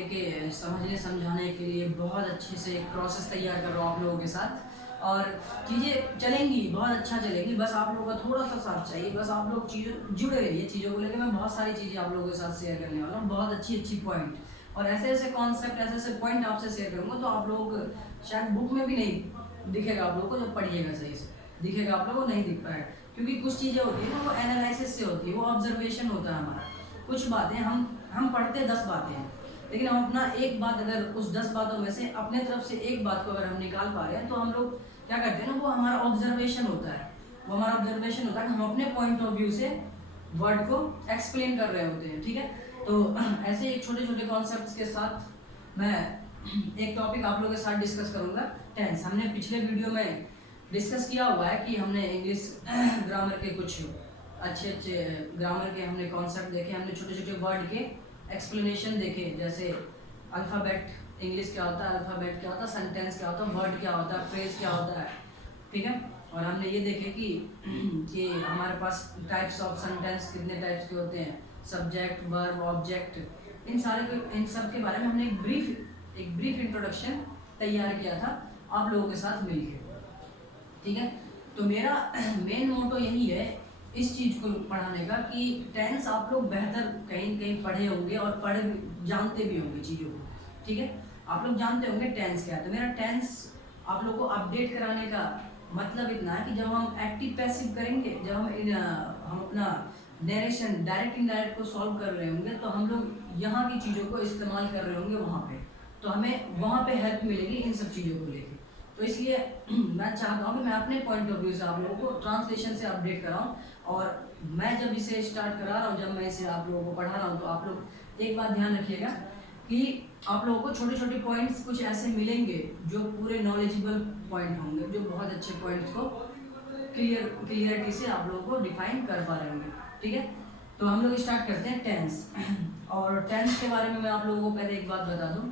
लेके समझने समझाने के लिए बहुत अच्छे से एक प्रोसेस तैयार कर रहा हूँ आप लोगों के साथ। और चीज़ें चलेंगी, बहुत अच्छा चलेंगी, बस आप लोगों का थोड़ा सा साथ चाहिए। बस आप लोग चीज़ों जुड़े रहिए चीज़ों को लेकर। मैं बहुत सारी चीज़ें आप लोगों के साथ शेयर करने वाला हूँ, बहुत अच्छी अच्छी पॉइंट और ऐसे ऐसे कॉन्सेप्ट, ऐसे ऐसे पॉइंट आपसे शेयर करूँगा तो आप लोग शायद बुक में भी नहीं दिखेगा आप लोगों को, जब पढ़िएगा सही से दिखेगा आप लोगों को, नहीं दिख पाएगा। क्योंकि कुछ चीज़ें होती है ना वो एनालिसिस से होती है, वो ऑब्जर्वेशन होता है हमारा। कुछ बातें हम पढ़ते 10 बातें हैं, लेकिन हम अपना एक बात अगर उस 10 बातों में से अपने तरफ से एक बात को अगर हम निकाल पा रहे हैं तो हम लोग क्या करते हैं ना, वो हमारा ऑब्जर्वेशन होता है। वो हमारा ऑब्जर्वेशन होता है कि हम अपने पॉइंट ऑफ व्यू से वर्ड को एक्सप्लेन कर रहे होते हैं, ठीक है। तो ऐसे एक छोटे छोटे कॉन्सेप्ट्स के साथ मैं एक टॉपिक आप लोगों के साथ डिस्कस करूंगा, टेंस। हमने पिछले वीडियो में डिस्कस किया हुआ है कि हमने इंग्लिश ग्रामर के कुछ अच्छे अच्छे ग्रामर के हमने कॉन्सेप्ट देखे, हमने छोटे छोटे वर्ड के एक्सप्लेनेशन देखे, जैसे अल्फ़ाबेट इंग्लिश क्या होता है, अल्फ़ाबेट क्या होता है, सेंटेंस क्या होता है, वर्ड क्या होता है, फ्रेज क्या होता है, ठीक है। और हमने ये देखे कि हमारे पास टाइप्स ऑफ सेंटेंस कितने टाइप्स के होते हैं, सब्जेक्ट, वर्ब, ऑब्जेक्ट, इन सब के बारे में हमने एक ब्रीफ इंट्रोडक्शन तैयार किया था आप लोगों के साथ मिलकर, ठीक है। तो मेरा मेन मोटो यही है इस चीज़ को पढ़ाने का कि टेंस आप लोग बेहतर कहीं कहीं पढ़े होंगे और जानते भी होंगे चीज़ों को, ठीक है। आप लोग जानते होंगे टेंस क्या है। तो मेरा टेंस आप लोग को अपडेट कराने का मतलब इतना है कि जब हम एक्टिव पैसिव करेंगे, जब हम अपना नरेशन डायरेक्ट इनडायरेक्ट को सॉल्व कर रहे होंगे तो हम लोग यहाँ की चीज़ों को इस्तेमाल कर रहे होंगे वहाँ पे, तो हमें वहाँ पे हेल्प मिलेगी इन सब चीज़ों को लेकर। तो इसलिए मैं चाहता हूँ कि मैं अपने पॉइंट ऑफ व्यू से आप लोगों को ट्रांसलेशन से अपडेट कराऊँ। और मैं जब इसे स्टार्ट करा रहा हूँ, जब मैं इसे आप लोगों को पढ़ा रहा हूँ, तो आप लोग एक बात ध्यान रखिएगा कि आप लोगों को छोटे छोटे पॉइंट्स कुछ ऐसे मिलेंगे जो पूरे नॉलेजेबल पॉइंट होंगे, जो बहुत अच्छे पॉइंट्स को क्लियरिटी से आप लोगों को डिफाइन कर पा रहे होंगे, ठीक है। तो हम लोग स्टार्ट करते हैं टेंस। और टेंस के बारे में मैं आप लोगों को पहले एक बात बता दूं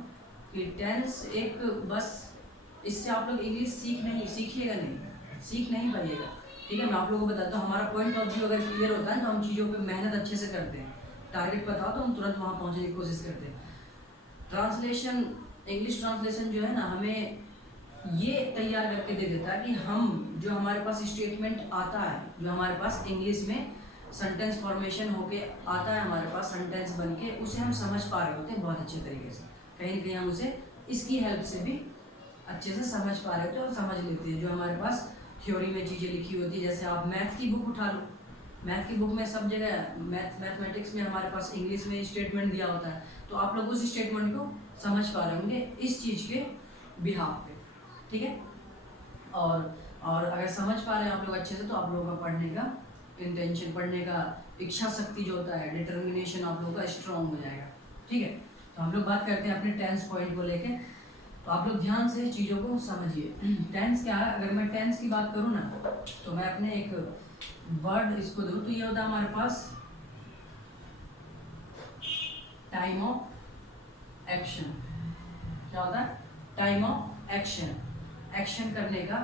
कि टेंस एक बस इससे आप लोग इंग्लिश सीखिएगा नहीं, सीख नहीं पाइएगा, ठीक है। मैं आप लोगों को बताता हूँ, हमारा पॉइंट ऑफ व्यू अगर क्लियर होता है तो हम चीज़ों पे मेहनत अच्छे से करते हैं। टारगेट पता हो तो हम तुरंत वहाँ पहुँचने की कोशिश करते हैं। ट्रांसलेशन, इंग्लिश ट्रांसलेशन जो है ना, हमें ये तैयार करके दे देता है कि हम जो हमारे पास स्टेटमेंट आता है, जो हमारे पास इंग्लिश में सेंटेंस फॉर्मेशन होके आता है हमारे पास सेंटेंस बन के, उसे हम समझ पा रहे होते हैं बहुत अच्छे तरीके से। कहीं ना कहीं हम उसे इसकी हेल्प से भी अच्छे से समझ पा रहे होते हैं और समझ लेते हैं जो हमारे पास थ्योरी में चीज़ें लिखी होती है। जैसे आप मैथ की बुक उठा लो, मैथ की बुक में सब जगह मैथमेटिक्स में हमारे पास इंग्लिश में स्टेटमेंट दिया होता है, तो आप लोग उस स्टेटमेंट को समझ पा रहे होंगे इस चीज़ के बिहाफ पे, ठीक है। और अगर समझ पा रहे हैं आप लोग अच्छे से तो आप लोगों का पढ़ने का इंटेंशन, पढ़ने का इच्छा शक्ति जो होता है, डिटर्मिनेशन आप लोगों का स्ट्रॉन्ग हो जाएगा, ठीक है। तो हम लोग बात करते हैं अपने टेंस पॉइंट को लेके। तो आप लोग ध्यान से चीज़ों को समझिए। टेंस क्या है, अगर मैं टेंस की बात करूँ ना तो मैं अपने एक वर्ड इसको दूँ तो ये होता है हमारे पास टाइम ऑफ एक्शन। क्या होता है? टाइम ऑफ एक्शन, एक्शन करने का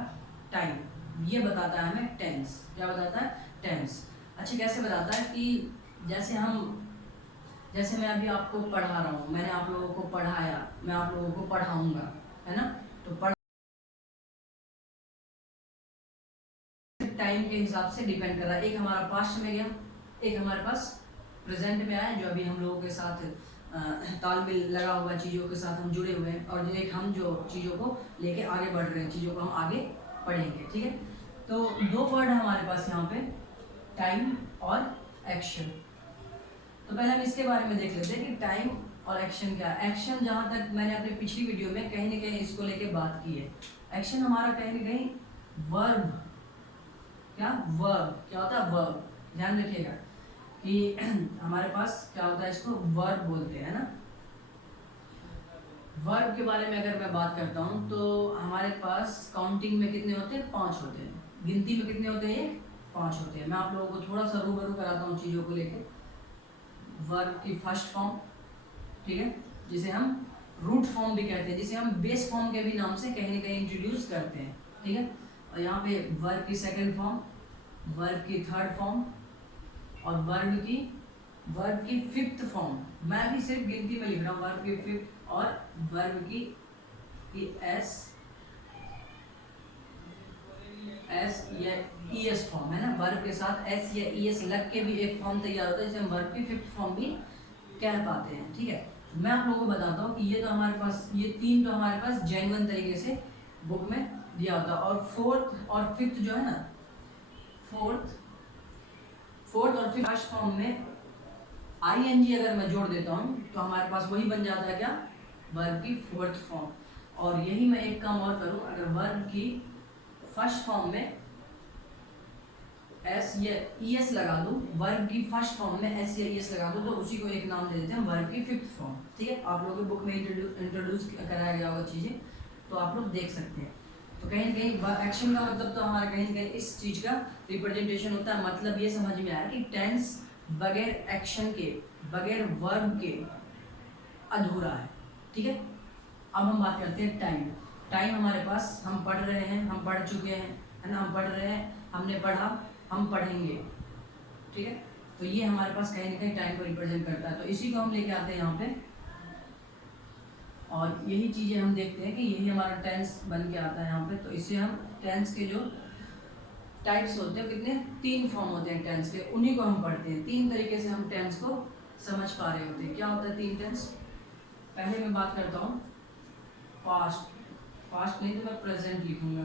टाइम, ये बताता है हमें टेंस। क्या बताता है? टेंस। अच्छा, कैसे बताता है कि जैसे मैं अभी आपको पढ़ा रहा हूँ, मैंने आप लोगों को पढ़ाया, मैं आप लोगों को पढ़ाऊंगा, है ना। तो टाइम के हिसाब से डिपेंड कर रहा है। एक हमारा पास्ट में गया, एक हमारे पास प्रेजेंट में आया, जो अभी हम लोगों के साथ तालमेल लगा हुआ, चीज़ों के साथ हम जुड़े हुए हैं, और एक हम जो चीज़ों को लेके आगे बढ़ रहे हैं, चीज़ों को हम आगे पढ़ेंगे, ठीक है। तो दो वर्ड है हमारे पास यहाँ पे, टाइम और एक्शन। तो पहले हम इसके बारे में देख लेते हैं कि टाइम और एक्शन क्या है। एक्शन, जहाँ तक मैंने अपनी पिछली वीडियो में कहीं ना कहीं इसको लेके बात की है, एक्शन हमारा कहीं ना कहीं वर्ब, वर्ब क्या होता है? वर्ब। ध्यान रखिएगा कि हमारे पास क्या होता है, इसको वर्ब बोलते हैं ना। वर्ब के बारे में अगर मैं बात करता हूँ तो हमारे पास काउंटिंग में कितने होते हैं? 5 होते हैं। गिनती में कितने होते हैं? 5 होते हैं। मैं आप लोगों को थोड़ा सा रूबरू कराता हूँ चीज़ों को लेकर। वर्ब की फर्स्ट फॉर्म, ठीक है, जिसे हम रूट फॉर्म भी कहते हैं, जिसे हम बेस फॉर्म के भी नाम से कहीं ना कहीं इंट्रोड्यूस करते हैं, ठीक है। और यहाँ पे वर्ब की सेकंड फॉर्म, वर्ब की थर्ड फॉर्म और वर्ब की वर्ब की फिफ्थ फॉर्म, मैं भी सिर्फ गिनती में लिख रहा हूँ, वर्ब की फिफ्थ और वर्ब की एस या ई एस फॉर्म है ना, वर्ब के साथ एस या ई एस लग के भी एक फॉर्म तैयार होता है जिसे हम वर्ब की फिफ्थ फॉर्म भी कह पाते हैं। ठीक है, मैं आप लोगों को बताता हूँ कि ये तो हमारे पास, ये तीन तो हमारे पास जेन्युइन तरीके से बुक में दिया होता है, और फोर्थ और फिफ्थ जो है ना, फोर्थ और फिफ्थ फॉर्म में आई एन जी अगर मैं जोड़ देता हूँ तो हमारे पास वही बन जाता है क्या, वर्ब की फोर्थ फॉर्म। और यही मैं एक काम और करूँ, अगर वर्ब की फर्स्ट फॉर्म में एस या ई एस लगा दूं, वर्ब की फर्स्ट फॉर्म में एस या ई एस लगा दूं, तो उसी को एक नाम दे देते हैं वर्ब की फिफ्थ फॉर्म। ठीक है, आप लोगों की बुक में इंट्रोड्यूस कराया गया होगा चीज़ें, तो आप लोग देख सकते हैं। तो कहीं ना कहीं एक्शन का मतलब तो हमारा कहीं ना कहीं इस चीज़ का रिप्रेजेंटेशन होता है। मतलब ये समझ में आया कि टेंस बगैर एक्शन के, बगैर वर्ब के अधूरा है। ठीक है, अब हम बात करते हैं टाइम। टाइम हमारे पास, हम पढ़ रहे हैं, हम पढ़ चुके हैं, है ना, हम पढ़ रहे हैं, हमने पढ़ा, हम पढ़ेंगे। ठीक है, तो ये हमारे पास कहीं ना कहीं टाइम को रिप्रेजेंट करता है, तो इसी को हम लेके आते हैं यहाँ पे, और यही चीज़ें हम देखते हैं कि यही हमारा टेंस बन के आता है यहाँ पे। तो इससे हम टेंस के जो टाइप्स होते हैं, कितने, तीन फॉर्म होते हैं टेंस के, उन्हीं को हम पढ़ते हैं। तीन तरीके से हम टेंस को समझ पा रहे होते हैं। क्या होता है तीन टेंस? पहले मैं बात करता हूँ पास्ट, पास्ट नहीं तो मैं प्रेजेंट लिखूंगा।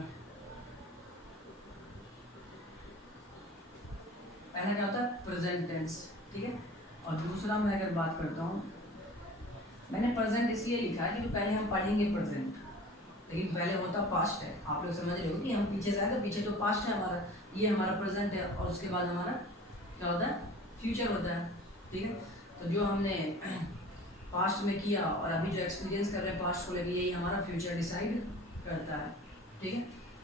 पहला क्या होता है, प्रेजेंट टेंस। ठीक है, और दूसरा मैं अगर बात करता हूँ, मैंने प्रेजेंट इसलिए लिखा है क्योंकि पहले हम पढ़ेंगे प्रेजेंट, लेकिन पहले होता पास्ट है। आप लोग समझ रहे हो कि हम पीछे से आए तो पीछे तो पास्ट है हमारा, ये हमारा प्रेजेंट है, और उसके बाद हमारा क्या होता है, फ्यूचर होता है। ठीक है, तो जो हमने पास्ट में किया और अभी जो एक्सपीरियंस कर रहे हैं पास्ट को लेकर, यही हमारा फ्यूचर डिसाइड करता है। ठीक है,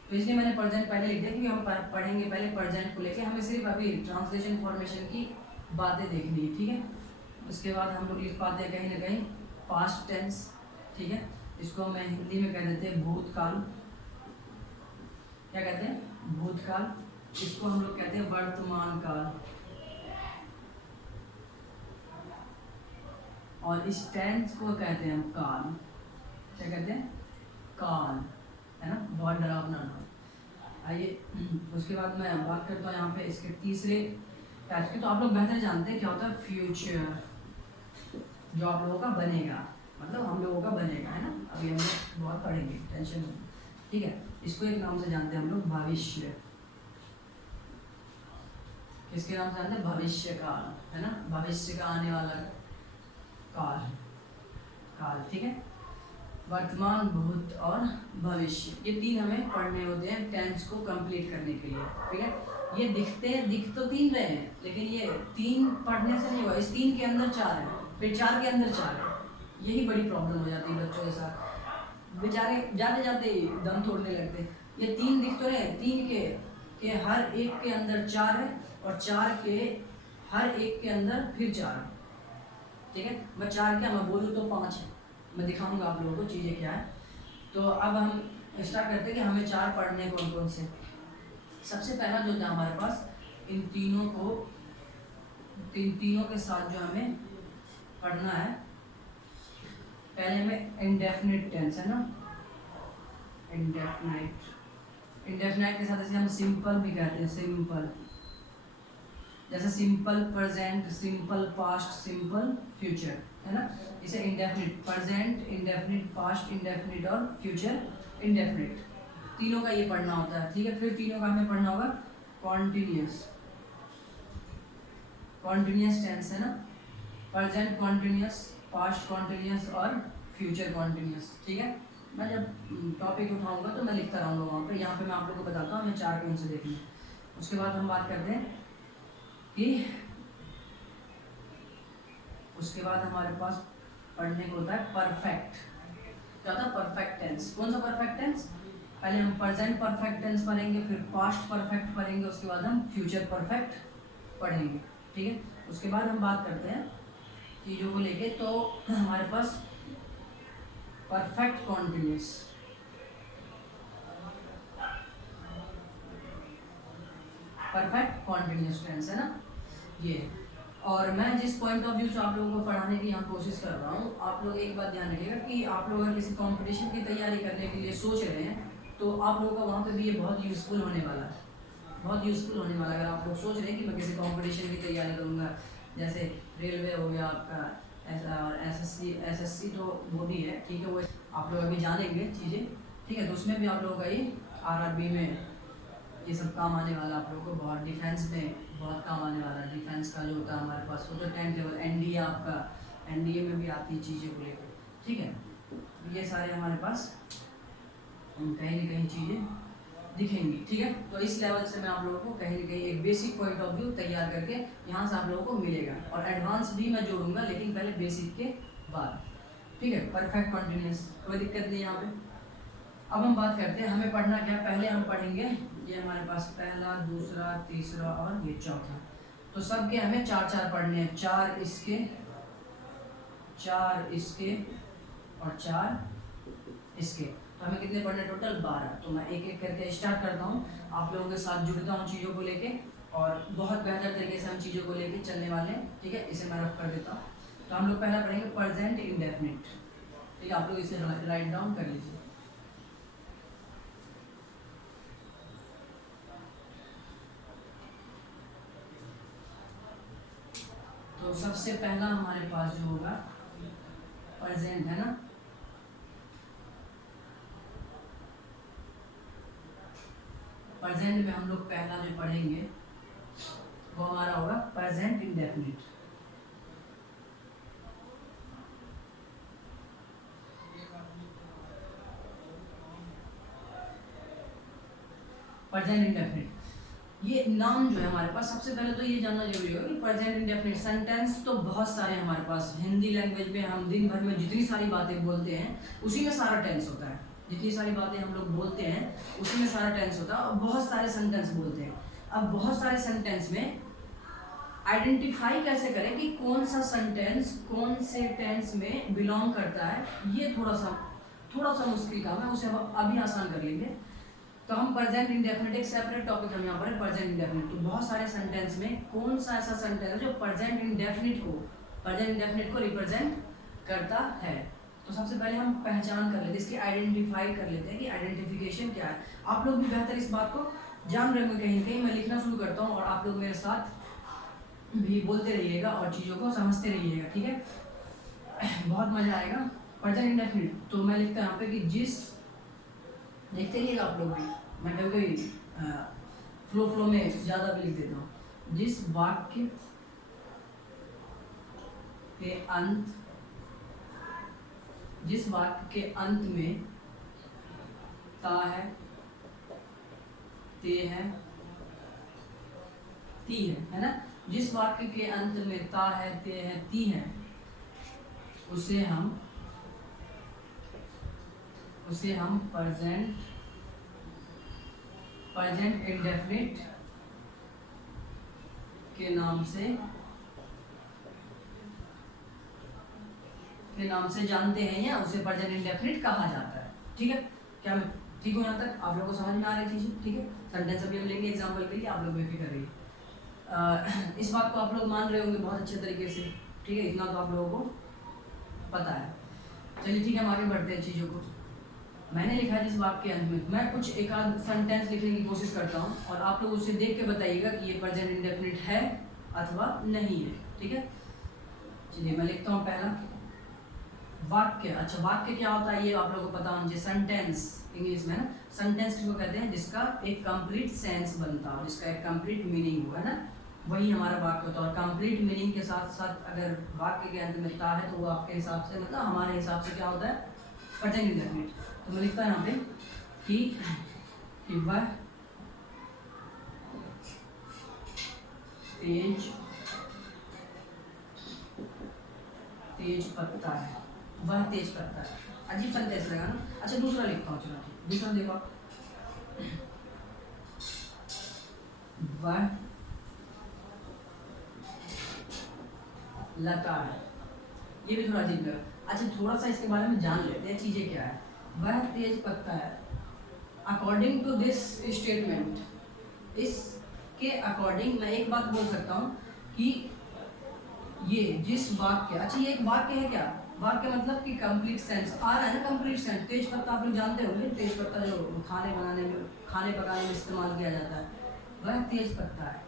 तो इसलिए मैंने प्रेजेंट पहले लिख दिया क्योंकि हम पढ़ेंगे पहले प्रेजेंट को लेके, हमें सिर्फ अभी ट्रांसलेशन फॉर्मेशन की बातें देखनी है। ठीक है, उसके बाद हम लोग लिख पाते हैं कहीं ना कहीं पास्ट टेंस। ठीक है, इसको मैं हिंदी में कह देते हैं भूतकाल। क्या कहते हैं, भूतकाल। इसको हम लोग कहते हैं वर्तमान काल, और इस टेंस को कहते हैं हम काल। क्या कहते हैं, काल, है ना, बहुत डरावना नाम। आइए उसके बाद मैं बात करता हूँ यहाँ पे इसके तीसरे टाइप के। तो आप लोग बेहतर जानते हैं क्या होता है फ्यूचर, जो आप लोगों का बनेगा, मतलब हम लोगों का बनेगा, है ना, अभी हम लोग बहुत पढ़ेंगे, टेंशन नहीं। ठीक है, इसको एक नाम से जानते हैं हम लोग भविष्य। किसके नाम से जानते हैं, भविष्य काल, है ना, भविष्य का आने वाला काल, काल। ठीक है, वर्तमान, भूत और भविष्य, ये तीन हमें पढ़ने होते हैं टेंस को कंप्लीट करने के लिए। ठीक है, ये दिख तो तीन रहे हैं, लेकिन ये तीन पढ़ने से नहीं हुआ, इस तीन के अंदर चार है, फिर चार के अंदर चार है। यही बड़ी प्रॉब्लम हो जाती है बच्चों के साथ, बेचारे जाते जाते दम तोड़ने लगते। ये तीन दिख तो रहे, तीन के हर एक के अंदर चार है, और चार के हर एक के अंदर फिर चार है। ठीक है, मैं चार क्या, मैं बोलूँ तो पाँच है, मैं दिखाऊंगा आप लोगों को चीज़ें क्या है। तो अब हम स्टार्ट करते हैं कि हमें चार पढ़ने कौन कौन से। सबसे पहला जो था हमारे पास, इन तीनों के साथ जो हमें पढ़ना है, पहले हमें इंडेफिनिट टेंस, है ना, इंडेफिनिट के साथ इसे हम सिंपल भी कहते हैं, सिंपल, जैसे simple present, simple past, simple future, है ना। इसे indefinite, present indefinite, past indefinite और फ्यूचर इंडेफिनिट, तीनों का ये पढ़ना होता है। ठीक है, फिर तीनों का हमें पढ़ना होगा कॉन्टिन्यूस, कॉन्टिन्यूस टेंस, है ना, प्रेजेंट कॉन्टिन्यूस, पास्ट कॉन्टिन्यूस और फ्यूचर कॉन्टिन्यूस। ठीक है, मैं जब टॉपिक उठाऊंगा तो मैं लिखता रहूँगा वहाँ पर, यहाँ पे मैं आप लोगों को बताता हूँ हमें चार कौन से देखने। उसके बाद हम बात करते हैं कि उसके बाद हमारे पास पढ़ने को होता है परफेक्ट। क्या होता है, परफेक्ट टेंस। कौन सा परफेक्ट टेंस, पहले हम प्रेजेंट परफेक्ट टेंस पढ़ेंगे, फिर पास्ट परफेक्ट पढ़ेंगे, उसके बाद हम फ्यूचर परफेक्ट पढ़ेंगे। ठीक है, उसके बाद हम बात करते हैं चीज़ों को लेके, तो हमारे पास perfect continuous, perfect continuous tense, है ना ये। और मैं जिस पॉइंट ऑफ व्यू से आप लोगों को पढ़ाने की यहाँ कोशिश कर रहा हूँ, आप लोग एक बात ध्यान रखिएगा कि आप लोग अगर किसी कंपटीशन की तैयारी करने के लिए सोच रहे हैं तो आप लोगों का वहाँ पे भी ये बहुत यूज़फुल होने वाला है, बहुत यूज़फुल होने वाला है। अगर आप लोग सोच रहे हैं कि मैं किसी कंपटीशन की तैयारी करूँगा, जैसे रेलवे हो गया आपका, ऐसा, और एसएससी तो वो भी है, ठीक है, वो आप लोग अभी जानेंगे चीज़ें, ठीक है। तो उसमें भी आप लोगों का ये आरआरबी में ये सब काम आने वाला, आप लोगों को बहुत डिफेंस में बहुत काम आने वाला है। डिफेंस का जो होता है हमारे पास वो तो 10th लेवल एनडीए, आपका एनडीए में भी आती है चीज़ें को लेकर, ठीक है। ये सारे हमारे पास कहीं ना कहीं चीज़ें दिखेंगी, ठीक है। तो इस लेवल से मैं आप लोगों को कहीं ना कहीं एक बेसिक पॉइंट ऑफ व्यू तैयार करके यहाँ से आप लोगों को मिलेगा, और एडवांस भी मैं जोड़ूंगा, लेकिन पहले बेसिक के बाद, ठीक है। परफेक्ट कॉन्टिन्यूस, कोई दिक्कत नहीं यहाँ पे। अब हम बात करते हैं हमें पढ़ना क्या। पहले हम पढ़ेंगे ये हमारे पास पहला, दूसरा, तीसरा और ये चौथा, तो सबके हमें 4-4 पढ़ने हैं, 4 इसके, 4 इसके और 4 इसके, तो हमें कितने पढ़ने टोटल 12। तो मैं एक एक करके स्टार्ट करता हूँ, आप लोगों के साथ जुड़ता हूँ चीज़ों को लेके, और बहुत बेहतर तरीके से हम चीज़ों को लेके चलने वाले हैं, ठीक है। इसे मैं रफ कर देता हूँ। तो हम लोग पहला पढ़ेंगे प्रेजेंट इंडेफिनिट, ठीक है। आप लोग इसे राइट डाउन कर लीजिए। तो सबसे पहला हमारे पास जो होगा प्रेजेंट, है ना। प्रेजेंट में हम लोग पहला जो पढ़ेंगे वो हमारा होगा प्रेजेंट इंडेफिनिट। प्रेजेंट इंडेफिनिट, ये नाम जो है हमारे पास, सबसे पहले तो ये जानना जरूरी होगा कि प्रेजेंट इंडेफिनिट सेंटेंस तो बहुत सारे हमारे पास हिंदी लैंग्वेज में, हम दिन भर में जितनी सारी बातें बोलते हैं उसी में सारा टेंस होता है। जितनी सारी बातें हम लोग बोलते हैं उसी में सारा टेंस होता है, और बहुत सारे सेंटेंस बोलते हैं। अब बहुत सारे सेंटेंस में आइडेंटिफाई कैसे करें कि कौन सा सेंटेंस कौन से टेंस में बिलोंग करता है, ये थोड़ा सा मुश्किल काम है, उसे हम अभी आसान कर लेंगे। तो हम प्रेजेंट इंडेफिनिट, एक सेपरेट टॉपिक हम यहाँ पर है प्रेजेंट इंडेफिनिट। तो बहुत सारे सेंटेंस में कौन सा ऐसा सेंटेंस है जो प्रेजेंट इंडेफिनिट को रिप्रेजेंट करता है। तो सबसे पहले हम पहचान कर लेते हैं, इसकी आइडेंटिफाई कर लेते हैं कि आइडेंटिफिकेशन क्या है। आप लोग भी बेहतर इस बात को जान रहे होंगे, कहीं कहीं मैं लिखना शुरू करता हूँ और आप लोग मेरे साथ भी बोलते रहिएगा और चीज़ों को समझते रहिएगा, ठीक है। बहुत मजा आएगा। प्रेजेंट इंडेफिनिट, तो मैं लिखता हूँ यहाँ पे कि जिस, देखते रहिएगा आप लोग भी, मैं कभी फ्लो में ज़्यादा भी लिख देता हूँ। जिस वाक्य के अंत में ता है, ते है, ती है ना। जिस वाक्य के अंत में ता है, ते है, ती है, उसे हम प्रेजेंट इंडेफिनिट के नाम से जानते हैं, या उसे प्रेजेंट इंडेफिनिट कहा जाता है, ठीक है। क्या मैं ठीक हूँ यहाँ तक? आप लोगों को समझ में आ रही चीज़ें, ठीक है। सेंटेंस अभी हम लेंगे एग्जाम्पल के लिए, आप लोग बेफिक्र रहिए। इस बात को आप लोग मान रहे होंगे बहुत अच्छे तरीके से, ठीक है, इतना तो आप लोगों को पता है। चलिए ठीक है, हम आगे बढ़ते हैं चीज़ों को। मैंने लिखा है जिस वाक्य के अंत में, मैं कुछ एक आध सेंटेंस लिखने की कोशिश करता हूँ और आप लोग उसे देख के बताइएगा कि ये प्रेजेंट इंडेफिनिट है अथवा नहीं है, ठीक है। चलिए मैं लिखता हूँ पहला वाक्य। अच्छा, वाक्य क्या होता है ये आप लोगों को पता होना चाहिए। सेंटेंस इंग्लिश में ना, सेंटेंस किसको कहते हैं? जिसका एक कंप्लीट सेंस बनता हो, जिसका एक कंप्लीट मीनिंग हो, है ना, वही हमारा वाक्य होता है। और कंप्लीट मीनिंग के साथ साथ अगर वाक्य के अंत में ता है तो वो आपके हिसाब से, मतलब हमारे हिसाब से क्या होता है? Present indefinite. तो मैं लिखता है यहाँ पे कि वह तेज पत्ता है, वह तेज पत्ता है। अजीब सेंटेंस लगा ना। अच्छा दूसरा लिखता हूँ, चलो ठीक, दूसरा देखो, वह लता है, ये भी थोड़ा अजीब लगा। अच्छा थोड़ा सा इसके बारे में जान लेते हैं, चीज़ें क्या है। वह तेज पत्ता है, अकॉर्डिंग टू दिस स्टेटमेंट, इसके अकॉर्डिंग मैं एक बात बोल सकता हूँ कि ये जिस वाक्य, अच्छा ये एक वाक्य है क्या, वाक्य मतलब कि कंप्लीट सेंस आ रहा है ना, कंप्लीट सेंस। तेज पत्ता आप लोग जानते होंगे, तेज पत्ता जो खाने बनाने में, खाने पकाने में इस्तेमाल किया जाता है, वह तेज पत्ता है।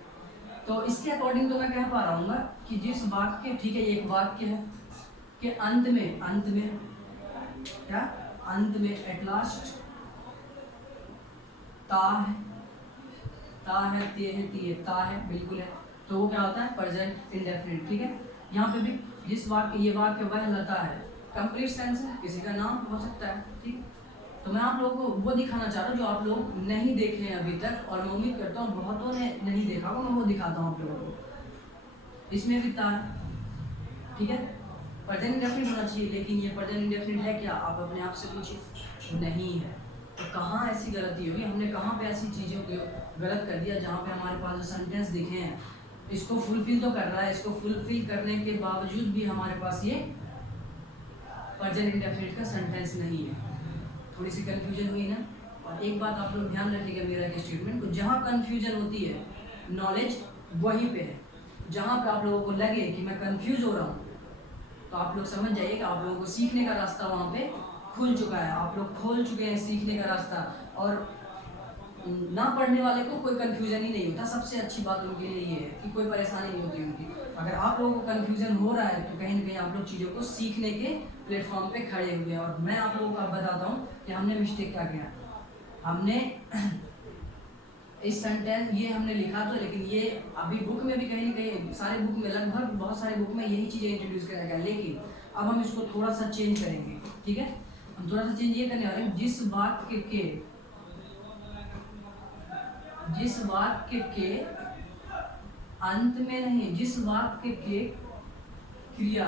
तो इसके अकॉर्डिंग तो मैं कह पा रहा हूँ कि जिस वाक्य, ठीक है ये एक वाक्य है, कि अंत में क्या, अंत में एट लास्ट ता है, ता है, ते है, ती है, ता है, बिल्कुल है। तो वो क्या होता है, प्रेजेंट इंडेफिनिट। ठीक है, यहाँ पे भी जिस वाक्य, ये वाक्य वह लता है, कंप्लीट सेंस है, किसी का नाम हो सकता है। ठीक, तो मैं आप लोगों को वो दिखाना चाह रहा हूँ जो आप लोग नहीं देखे हैं अभी तक, और मैं उम्मीद करता हूँ बहुतों ने नहीं देखा होगा, मैं वो दिखाता हूँ आप लोगों को। इसमें भी ता है, ठीक है, प्रेजेंट इंडेफिनिट होना चाहिए, लेकिन ये प्रेजेंट इंडेफिनिट है क्या, आप अपने आप से पूछिए, नहीं है। तो कहाँ ऐसी गलती होगी, हमने कहाँ पे ऐसी चीज़ों को गलत कर दिया जहाँ पे हमारे पास जो सेंटेंस दिखे हैं इसको फुलफिल तो कर रहा है, इसको फुलफिल करने के बावजूद भी हमारे पास ये प्रेजेंट इंडेफिनिट का सेंटेंस नहीं है। थोड़ी सी कन्फ्यूजन हुई ना। और एक बात आप लोग ध्यान रखिएगा मेरा एक स्टेटमेंट को, जहाँ कन्फ्यूजन होती है नॉलेज वहीं पे है। जहाँ पे आप लोगों को लगे कि मैं कंफ्यूज हो रहा हूँ, तो आप लोग समझ जाइए कि आप लोगों को सीखने का रास्ता वहाँ पे खुल चुका है, आप लोग खोल चुके हैं सीखने का रास्ता। और ना पढ़ने वाले को कोई कंफ्यूजन ही नहीं होता, सबसे अच्छी बात उनके लिए ये है कि कोई परेशानी नहीं होती उनकी। अगर आप लोगों को कंफ्यूजन हो रहा है तो कहीं ना कहीं आप लोग चीज़ों को सीखने के प्लेटफॉर्म पे खड़े हुए हैं। और मैं आप लोगों को बताता हूँ कि हमने मिस्टेक क्या किया। हमने इस सेंटेंस ये हमने लिखा तो, लेकिन ये अभी बुक में भी कहीं ना कहीं, सारे बुक में, लगभग बहुत सारे बुक में यही चीज़ें इंट्रोड्यूस किया गया, लेकिन अब हम इसको थोड़ा सा चेंज करेंगे। ठीक है, हम थोड़ा सा चेंज ये करने वाले हैं, जिस वाक्य के अंत में नहीं, जिस वाक्य के क्रिया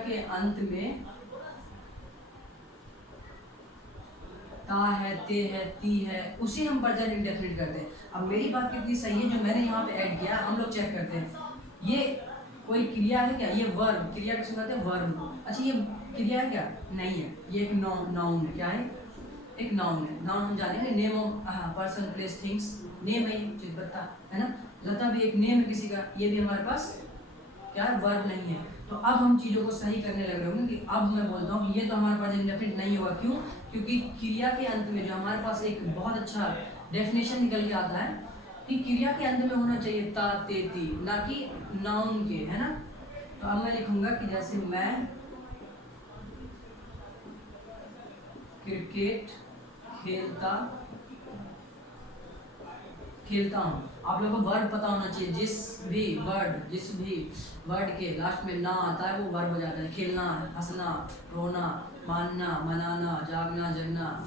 के अंत में ता है, ते है, ती है, उसे हम प्रेजेंट इंडेफिनिट करते हैं। अब मेरी बात कितनी सही है जो मैंने यहाँ पे ऐड किया, हम लोग चेक करते हैं। ये कोई क्रिया है क्या, ये वर्ब, क्रिया किसे कहते हैं, वर्ब। अच्छा ये क्रिया है क्या, नहीं है, ये एक नाउन है। क्या है, एक नाउन है। नाउन हम जानेंगे, name of person place things, name है चितपत्ता, है ना। लता भी एक नेम है किसी का, ये भी हमारे पास क्या वर्ब नहीं है। तो अब हम चीज़ों को सही करने लग रहे होंगे कि अब मैं बोलता हूँ कि ये तो हमारे पास इंडेफिनिट नहीं होगा। क्यों, क्योंकि क्रिया के अंत में जो हमारे पास एक बहुत अच्छा डेफिनेशन निकल के आता है कि क्रिया के अंत में होना चाहिए ता, ते, ती, ना कि नाउन के, है ना। तो अब मैं लिखूंगा कि जैसे मैं क्रिकेट खेलता हूँ। आप लोगों को वर्ड पता होना चाहिए, जिस भी वर्ड के लास्ट में ना आता है वो वर्ब हो जाता है। खेलना, हंसना, रोना, मानना, मनाना, जागना, जगना,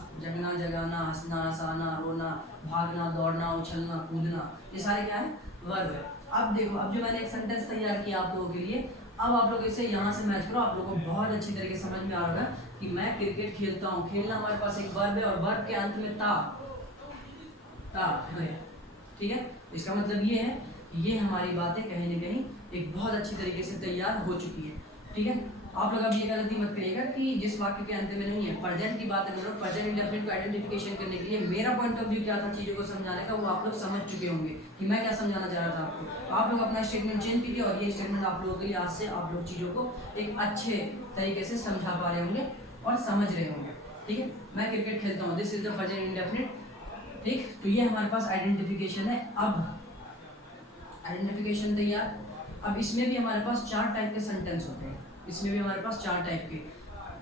जगाना, हंसना, हंसाना, रोना, भागना, दौड़ना, उछलना, कूदना, ये सारे क्या है, वर्ब है। अब देखो, अब जो मैंने एक सेंटेंस तैयार किया आप लोगों के लिए, अब आप लोग इसे यहाँ से मैच करो, आप लोगों को बहुत अच्छी तरीके से समझ में आ रहा है कि मैं क्रिकेट खेलता हूँ। खेलना हमारे पास एक वर्ब है, और वर्ब के अंत में ता है। ठीक है, इसका मतलब ये है कि ये हमारी बातें कहीं ना कहीं एक बहुत अच्छी तरीके से तैयार हो चुकी है। ठीक है, आप लोग अब ये गलती मत करिएगा कि जिस वाक्य के अंत में नहीं है। प्रेजेंट की बात करो, प्रेजेंट इंडेफिनिट को आइडेंटिफिकेशन करने के लिए मेरा पॉइंट ऑफ व्यू क्या था चीज़ों को समझाने का, वो आप लोग समझ चुके होंगे कि मैं क्या समझाना चाह रहा था आपको। तो आप लोग अपना स्टेटमेंट चेंज कीजिए, और ये स्टेटमेंट आप लोगों के लिए आज से आप लोग चीज़ों को एक अच्छे तरीके से समझा पा रहे होंगे और समझ रहे होंगे। ठीक है, मैं क्रिकेट खेलता हूँ, this is the present indefinite. ठीक, तो ये हमारे पास आइडेंटिफिकेशन है। अब आइडेंटिफिकेशन तैयार। अब इसमें भी हमारे पास 4 टाइप के सेंटेंस होते हैं, इसमें भी हमारे पास 4 टाइप के।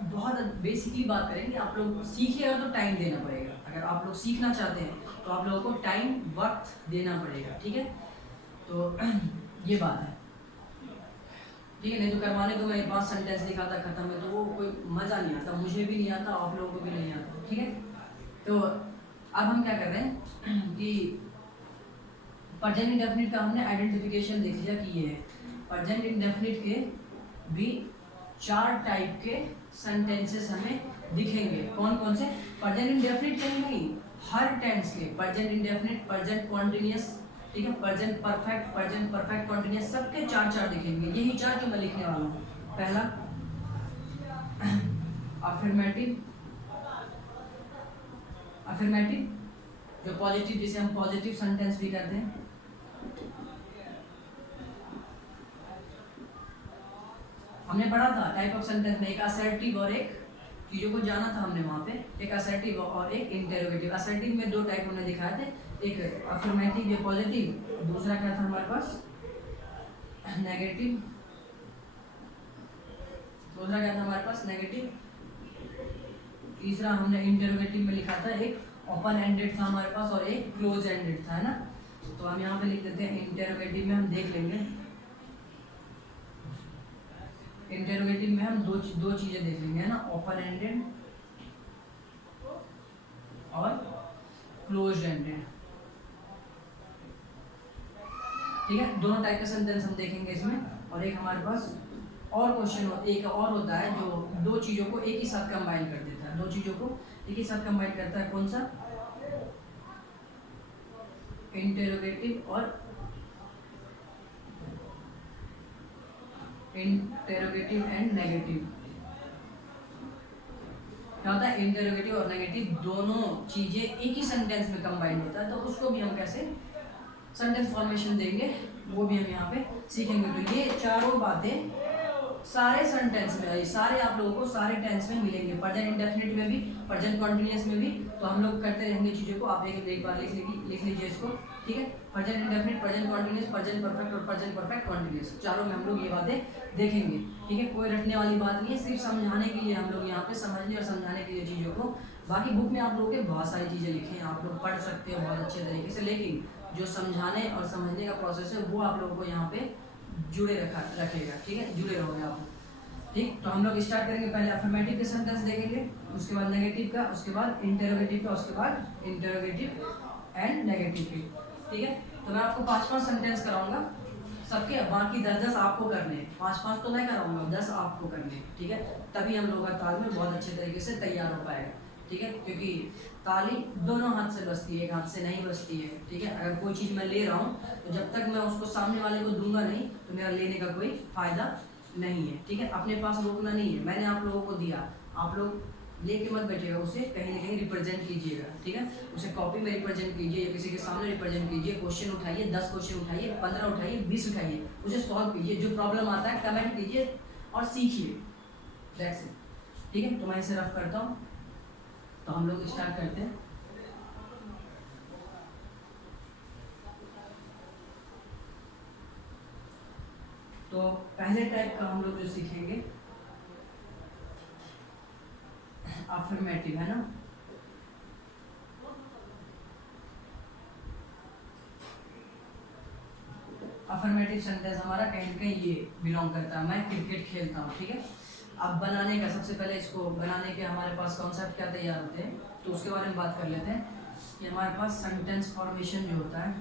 बहुत बेसिकली बात करेंगे, आप लोग सीखिएगा तो टाइम देना पड़ेगा। अगर आप लोग सीखना चाहते हैं तो आप लोगों को टाइम, वक्त देना पड़ेगा। ठीक है, तो ये बात है। ठीक है, नहीं तो करवाने को मैं 5 सेंटेंस दिखाता खत्म है, तो वो कोई मज़ा नहीं आता, मुझे भी नहीं आता, आप लोगों को भी नहीं आता। ठीक है, तो अब हम क्या कर रहे हैं कि प्रेजेंट इंडेफिनिट का हमने आइडेंटिफिकेशन देख लिया कि ये है। प्रेजेंट इंडेफिनिट के भी 4 टाइप के सेंटेंसेस हमें दिखेंगे। कौन कौन से, प्रेजेंट इंडेफिनिट के नहीं, हर टेंस के, प्रेजेंट इंडेफिनिट, प्रेजेंट कॉन्टिन्यूअस, ठीक है, प्रेजेंट परफेक्ट कॉन्टिन्यूअस, सबके 4 दिखेंगे। यही 4 जो मैं लिखने वाला हूँ। पहला अफर्मेटिव, जो पॉजिटिव, जिसे हम पॉजिटिव सेंटेंस भी कहते हैं। हमने पढ़ा था टाइप ऑफ सेंटेंस में एक असर्टिव और एक, चीज़ों को जाना था हमने वहाँ पे, एक असर्टिव और एक इंटेरोगेटिव। असर्टिव में दो टाइप हमने दिखाए थे, एक अफर्मेटिव या पॉजिटिव, दूसरा क्या था हमारे पास नेगेटिव, दूसरा क्या था हमारे पास नेगेटिव, तीसरा हमने इंटेरोगेटिव में लिखा था एक ओपन एंडेड था हमारे पास और एक क्लोज एंडेड था, है ना। तो हम यहाँ पे लिख देते हैं इंटेरोगेटिव में हम देख लेंगे, इंटेरोगेटिव में हम दो चीजें देख लेंगे, है ना, ओपन एंडेड और क्लोज एंडेड। ठीक है, दोनों टाइप के सेंटेंस हम देखेंगे इसमें। और एक हमारे पास और क्वेश्चन एक और होता है जो दो चीजों को एक ही साथ कंबाइन कर देता है, दो चीजों को एक ही साथ कंबाइन करता है, कौन सा, इंटेरोगेटिव और इंटेरोगेटिव एंड नेगेटिव। क्या होता है, इंटेरोगेटिव और नेगेटिव दोनों चीजें एक ही सेंटेंस में कंबाइन होता है, तो उसको भी हम कैसे सेंटेंस फॉर्मेशन देंगे वो भी हम यहाँ पे सीखेंगे। तो ये चारों बातें सारे सेंटेंस में, सारे आप लोगों को सारे टेंस में मिलेंगे, प्रेजेंट इंडेफिनिट में भी, प्रेजेंट कंटीन्यूअस में भी। तो हम लोग करते रहेंगे चीज़ों को, आप एक बार लिख लीजिए इसको, ठीक है। Present indefinite, present continuous, present perfect और प्रेजेंट परफेक्ट कंटीन्यूअस, चारों में हम लोग ये बातें देखेंगे, ठीक है। कोई रटने वाली बात नहीं है, सिर्फ समझाने के लिए हम लोग यहाँ पे, समझने और समझाने के लिए चीज़ों को। बाकी बुक में आप लोगों के बहुत सारी चीज़ें लिखी हैं, आप लोग पढ़ सकते हो बहुत अच्छे तरीके से, लेकिन जो समझाने और समझने का प्रोसेस है वो आप लोगों को यहाँ पे जुड़े रखेगा, ठीक है, जुड़े रहोगे आप, ठीक। तो हम लोग स्टार्ट करेंगे, पहले अफर्मेटिव के सेंटेंस देखेंगे, उसके बाद नेगेटिव का, उसके बाद इंटेरोगेटिव का, उसके बाद इंटेरोगेटिव एंड नेगेटिव की, ठीक है। तो मैं आपको 5-5 सेंटेंस कराऊंगा सबके, बाकी 10-10 आपको करने हैं, 5-5 तो मैं कराऊंगा, 10 आपको करने, ठीक है। तभी हम लोग का तालमेल बहुत अच्छे तरीके से तैयार हो पाएगा, ठीक है। क्योंकि ताली दोनों हाथ से बजती है, एक हाथ से नहीं बजती है, ठीक है। अगर कोई चीज़ मैं ले रहा हूँ तो जब तक मैं उसको सामने वाले को दूंगा नहीं तो मेरा लेने का कोई फायदा नहीं है, ठीक है। अपने पास रोकना नहीं है, मैंने आप लोगों को दिया, आप लोग लेके मत बैठिएगा, उसे कहीं ना कहीं रिप्रेजेंट कीजिएगा, ठीक है। उसे कॉपी में रिप्रेजेंट कीजिए या किसी के सामने रिप्रेजेंट कीजिए, क्वेश्चन उठाइए, 10 क्वेश्चन उठाइए, 15 उठाइए, 20 उठाइए, उसे सॉल्व कीजिए, जो प्रॉब्लम आता है कमेंट कीजिए और सीखिए, दैट्स इट, ठीक है। तो मैं इसे रफ करता हूँ, तो हम लोग स्टार्ट करते हैं। तो पहले टाइप का हम लोग जो सीखेंगे अफर्मेटिव, है ना। अफर्मेटिव सेंटेंस हमारा कहीं ना कहीं ये बिलोंग करता है, मैं क्रिकेट खेलता हूँ, ठीक है। अब बनाने का, सबसे पहले इसको बनाने के हमारे पास कॉन्सेप्ट क्या तैयार होते हैं, तो उसके बारे में बात कर लेते हैं कि हमारे पास सेंटेंस फॉर्मेशन जो होता है,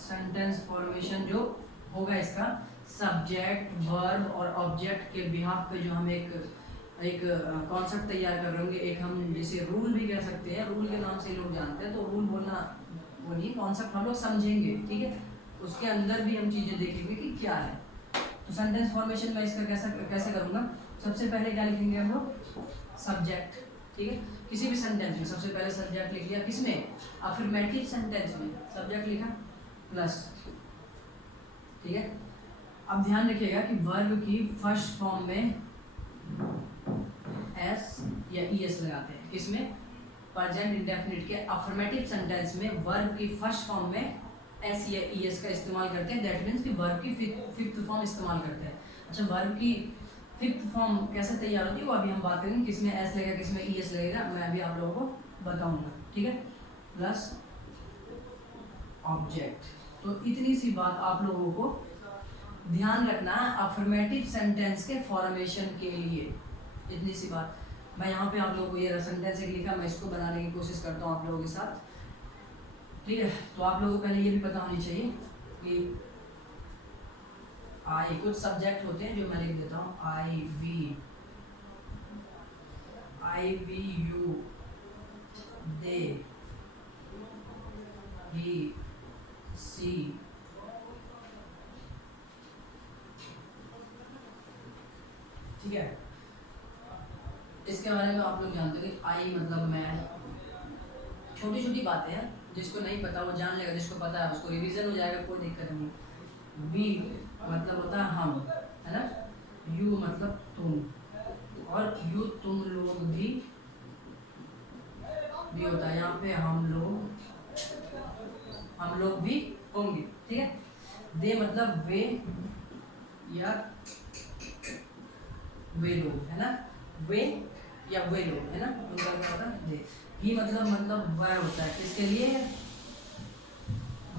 सेंटेंस फॉर्मेशन जो होगा इसका सब्जेक्ट, वर्ब और ऑब्जेक्ट के बिहाफ पे जो हम एक कॉन्सेप्ट तैयार कर रहे होंगे, एक हम जिसे रूल भी कह सकते हैं, रूल के नाम से लोग जानते हैं, तो रूल बोलना वो नहीं, कॉन्सेप्ट हम लोग समझेंगे, ठीक है। उसके अंदर भी हम चीज़ें देखेंगे कि क्या है। तो सेंटेंस फॉर्मेशन में इसका कैसे करूँगा, सबसे पहले क्या लिखेंगे हम लोग, सब्जेक्ट, ठीक है। किसी भी सेंटेंस में सबसे पहले सब्जेक्ट लिख लिया, किसमें, अफर्मेटिव सेंटेंस में सब्जेक्ट लिखा प्लस, ठीक है। अब ध्यान रखिएगा कि वर्ब की फर्स्ट फॉर्म में एस या ईएस लगाते हैं, किसमें, प्रेजेंट इंडेफिनिट के अफर्मेटिव सेंटेंस में वर्ब की फर्स्ट फॉर्म में एस या ईएस का इस्तेमाल करते हैं, दैट मीन्स कि वर्ब की फिफ्थ फॉर्म इस्तेमाल करते हैं। अच्छा, वर्ब की फिफ्थ फॉर्म कैसे तैयार होती है वो अभी हम बात करेंगे, किसमें एस लगेगा, किसमें ईएस लगेगा, मैं अभी आप लोगों को बताऊंगा, ठीक है। प्लस ऑब्जेक्ट, तो इतनी सी बात आप लोगों को ध्यान रखना है अफर्मेटिव सेंटेंस के फॉर्मेशन के लिए, इतनी सी बात। मैं यहाँ पे आप लोगों को ये सेंटेंस एक लिखा, मैं इसको बनाने की कोशिश करता हूँ आप लोगों के साथ, ठीक है। तो आप लोगों को पहले ये भी पता होनी चाहिए कि आई, कुछ सब्जेक्ट होते हैं जो मैं लिख देता हूँ, आई वी यू, दे, ही, सी, ठीक है। इसके बारे में आप लोग जानते हैं, आई मतलब मैं, छोटी छोटी बातें हैं, जिसको नहीं पता वो जान लेगा, जिसको पता है उसको रिवीजन हो जाएगा, कोई दिक्कत नहीं। वी मतलब होता है हम, है ना। यू मतलब तुम, और यू तुम लोग भी होता है यहाँ पे, हम लोग भी होंगे, ठीक है। दे मतलब वे या वे लोग, है ना, वे या वे लोग, है ना, उनका क्या होता है दे। ही मतलब वह होता है किसके लिए,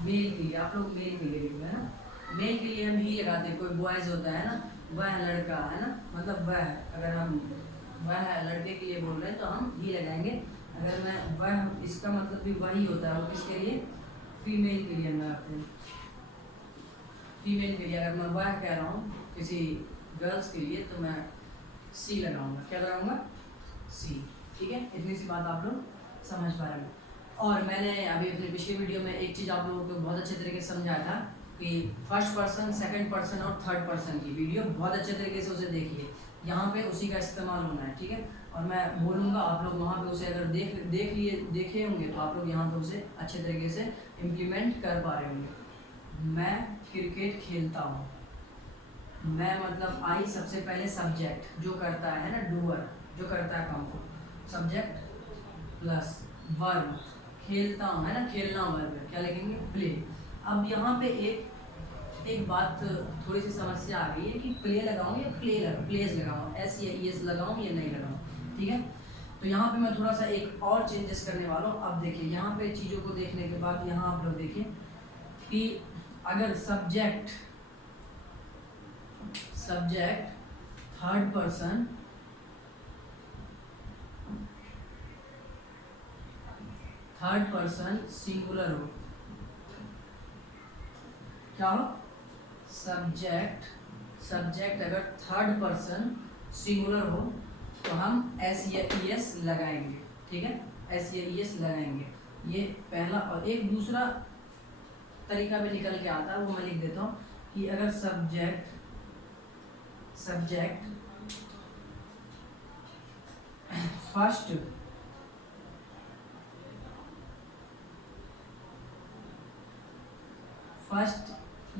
मेल के लिए। आप लोग मेल के लिए लिखते हैं ना, मेल के लिए हम ही लगाते हैं। कोई बॉयज होता है ना, वह लड़का, है ना, मतलब वह, अगर हम वह लड़के के लिए बोल रहे हैं तो हम ही लगाएंगे। अगर मैं वह, इसका मतलब भी वही होता है, वो किसके लिए, फीमेल के लिए हम लगाते हैं। फीमेल के लिए अगर मैं वह कह रहा हूँ किसी गर्ल्स के लिए तो मैं सी लगाऊंगा। क्या लगाऊंगा, सी, ठीक है। इतनी सी बात आप लोग समझ पा रहे हैं। और मैंने अभी अपनी पिछली वीडियो में एक चीज़ आप लोगों को बहुत अच्छे तरीके से समझाया था कि फर्स्ट पर्सन, सेकंड पर्सन और थर्ड पर्सन की वीडियो बहुत अच्छे तरीके से उसे देखिए। यहाँ पे उसी का इस्तेमाल होना है, ठीक है। और मैं बोलूँगा आप लोग वहाँ पे उसे अगर देखे होंगे तो आप लोग यहाँ पे उसे अच्छे तरीके से इम्प्लीमेंट कर पा रहे होंगे। मैं क्रिकेट खेलता हूँ। मैं मतलब आई सबसे पहले सब्जेक्ट जो करता है ना, डूअर जो करता है काम को, सब्जेक्ट प्लस वर्ब, खेलता हूँ, है ना, खेलना वर्ब है, क्या लिखेंगे, प्ले। अब यहाँ पे एक बात थोड़ी सी समस्या आ गई है कि प्ले लगाऊं या प्लेज लगाऊं, एस या ईएस लगाऊं या नहीं लगाऊं, ठीक है। तो यहाँ पे मैं थोड़ा सा एक और चेंजेस करने वाला हूँ। अब देखिए यहाँ पे चीज़ों को देखने के बाद यहाँ आप लोग देखिए कि अगर सब्जेक्ट थर्ड पर्सन सिंगुलर हो, क्या हो, सब्जेक्ट अगर थर्ड पर्सन सिंगुलर हो तो हम एस या ईएस लगाएंगे, ठीक है, एस या ईएस लगाएंगे। ये पहला। और एक दूसरा तरीका भी निकल के आता है, वो मैं लिख देता हूँ कि अगर सब्जेक्ट फर्स्ट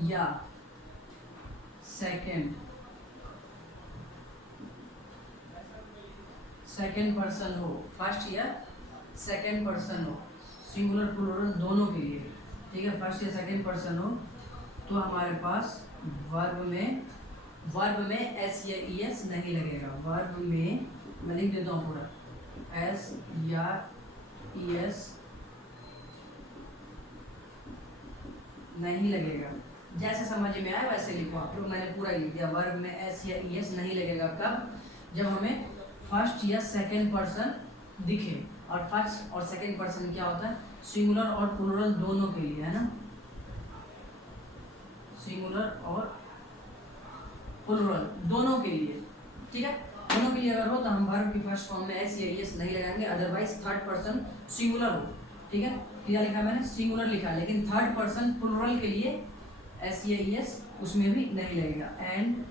या सेकंड पर्सन हो, फर्स्ट या सेकंड पर्सन हो, सिंगुलर प्लूरल दोनों के लिए, ठीक है, फर्स्ट या सेकंड पर्सन हो तो हमारे पास वर्ब में एस या ईएस नहीं लगेगा। वर्ब में मैं लिख देता हूँ पूरा, एस या ईएस नहीं लगेगा। जैसे समझ में आया वैसे लिखो आप लोग, मैंने पूरा लिख दिया। वर्ब में एस या ईएस नहीं लगेगा कब, जब हमें फर्स्ट या सेकंड पर्सन दिखे। और फर्स्ट और सेकंड पर्सन क्या होता है, सिंगुलर और प्लूरल दोनों के लिए, है ना, सिंगुलर और प्लूरल दोनों के लिए, ठीक है। दोनों के लिए अगर हो तो हम वर्ब की फर्स्ट फॉर्म में एस या ईएस नहीं लगाएंगे। अदरवाइज थर्ड पर्सन सिंगुलर हो, ठीक है, क्या लिखा मैंने, सिंगुलर लिखा, लेकिन थर्ड पर्सन प्लूरल के लिए एस या ईएस उसमें भी नहीं लगेगा। एंड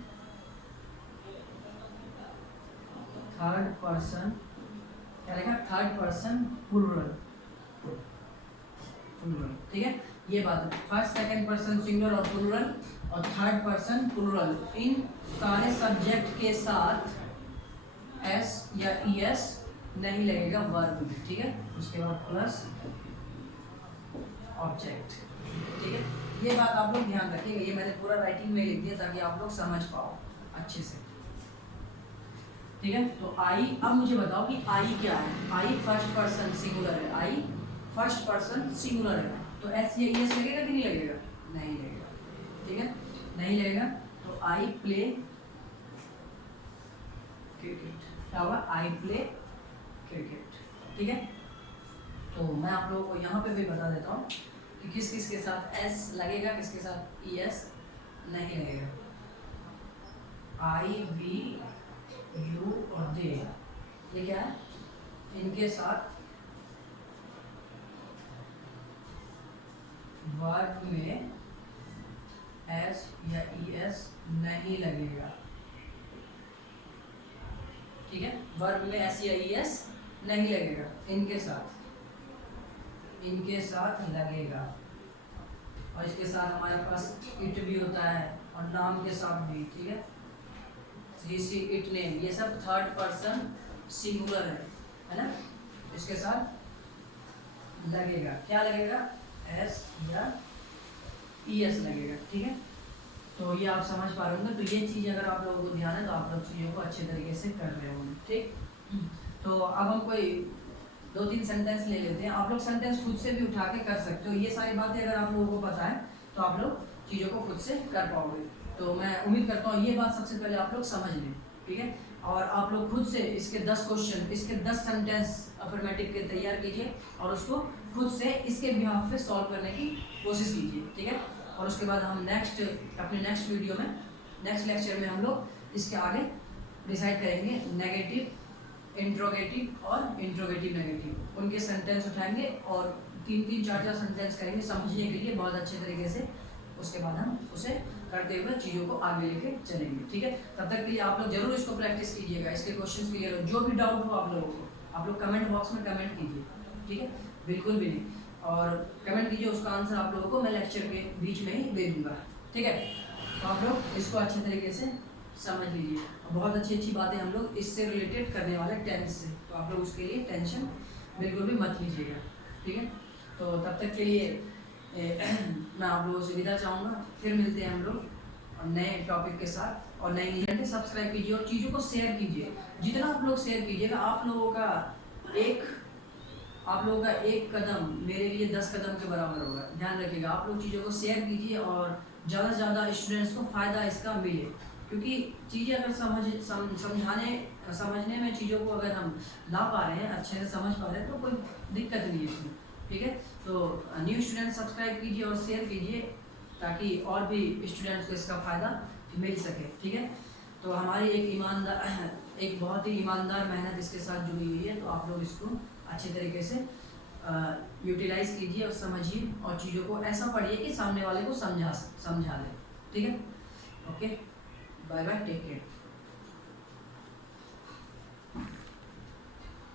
थर्ड पर्सन, क्या लिखा, थर्ड पर्सन प्लूरल, ठीक है। ये बात है, फर्स्ट सेकंड पर्सन सिंगुलर और प्लूरल और थर्ड पर्सन प्लूरल, इन सारे सब्जेक्ट के साथ एस या ईएस नहीं लगेगा वर्ब में, ठीक है। उसके बाद प्लस ऑब्जेक्ट, ठीक है। ये बात आप लोग ध्यान रखिएगा, ये मैंने पूरा राइटिंग में लिख दिया ताकि आप लोग समझ पाओ अच्छे से, ठीक है। तो आई, अब मुझे बताओ कि आई क्या है। आई फर्स्ट पर्सन सिंगुलर है, आई फर्स्ट पर्सन सिंगुलर है, तो एस या ईएस लगेगा कि नहीं लगेगा, नहीं लगेगा, ठीक है, नहीं लगेगा। तो आई प्ले क्रिकेट, क्या होगा, आई प्ले क्रिकेट, ठीक है। तो मैं आप लोगों को यहाँ पे भी बता देता हूँ कि किस किस के साथ एस लगेगा, किसके साथ ईएस नहीं लगेगा। आई, वी, यू और दे, ये क्या है, इनके साथ वर्ब में एस या ईएस नहीं लगेगा, ठीक है, वर्ब में एस या ईएस नहीं लगेगा, इनके साथ लगेगा। और इसके साथ हमारे पास इट भी होता है और नाम के साथ भी, ठीक है। सी इट नेम, ये सब थर्ड पर्सन सिंगुलर है ना। इसके साथ लगेगा क्या लगेगा, एस या ES लगेगा, ठीक है। तो ये आप समझ पा रहे होंगे। तो ये चीज़ अगर आप लोगों को ध्यान है तो आप लोग चीज़ों को अच्छे तरीके से कर रहे होंगे, ठीक। तो अब हम कोई 2-3 सेंटेंस ले लेते हैं। आप लोग सेंटेंस खुद से भी उठा के कर सकते हो। ये सारी बातें अगर आप लोगों को पता है तो आप लोग चीज़ों को खुद से कर पाओगे। तो मैं उम्मीद करता हूँ ये बात सबसे पहले आप लोग समझ लें, ठीक है। और आप लोग खुद से इसके 10 क्वेश्चन, इसके 10 सेंटेंस अफर्मेटिव के तैयार कीजिए और उसको खुद से इसके बिहाफ पे सॉल्व करने की कोशिश कीजिए, ठीक है। और उसके बाद हम अपने नेक्स्ट वीडियो में, नेक्स्ट लेक्चर में हम लोग इसके आगे डिसाइड करेंगे नेगेटिव, इंट्रोगेटिव और इंट्रोगेटिव नेगेटिव, उनके सेंटेंस उठाएंगे और 3-3, 4-4 सेंटेंस करेंगे समझने के लिए बहुत अच्छे तरीके से। उसके बाद हम उसे करते हुए चीज़ों को आगे लेके चलेंगे, ठीक है। तब तक के लिए आप लोग जरूर इसको प्रैक्टिस कीजिएगा, इसके क्वेश्चंस क्लियर हो। जो भी डाउट हो आप लोगों को, आप लोग कमेंट बॉक्स में कमेंट कीजिए, ठीक है, बिल्कुल भी नहीं। और कमेंट कीजिए, उसका आंसर आप लोगों को मैं लेक्चर के बीच में ही दे दूँगा, ठीक है। तो आप लोग इसको अच्छे तरीके से समझ लीजिए। बहुत अच्छी अच्छी बातें हम लोग इससे रिलेटेड करने वाले टेंस से, तो आप लोग उसके लिए टेंशन बिल्कुल भी मत लीजिएगा, ठीक है। तो तब तक के लिए मैं आप लोगों से विदा चाहूँगा। फिर मिलते हैं हम लोग नए टॉपिक के साथ और नई चैनल सब्सक्राइब कीजिए और चीज़ों को शेयर कीजिए। जितना आप लोग शेयर कीजिएगा आप लोगों का एक कदम मेरे लिए 10 कदम के बराबर होगा। ध्यान रखिएगा, आप लोग चीज़ों को शेयर कीजिए और ज़्यादा से ज़्यादा स्टूडेंट्स को फ़ायदा इसका मिले। क्योंकि चीज़ें अगर समझने में चीज़ों को अगर हम ला पा रहे हैं, अच्छे से समझ पा रहे हैं, तो कोई दिक्कत नहीं है इसमें, ठीक है। तो न्यू स्टूडेंट सब्सक्राइब कीजिए और शेयर कीजिए ताकि और भी स्टूडेंट्स को इसका फ़ायदा मिल सके, ठीक है। तो हमारी एक बहुत ही ईमानदार मेहनत इसके साथ जुड़ी हुई है। तो आप लोग इसको अच्छे तरीके से यूटिलाइज कीजिए और समझिए और चीज़ों को ऐसा पढ़िए कि सामने वाले को समझा ले, ठीक है। Okay, bye bye, take care.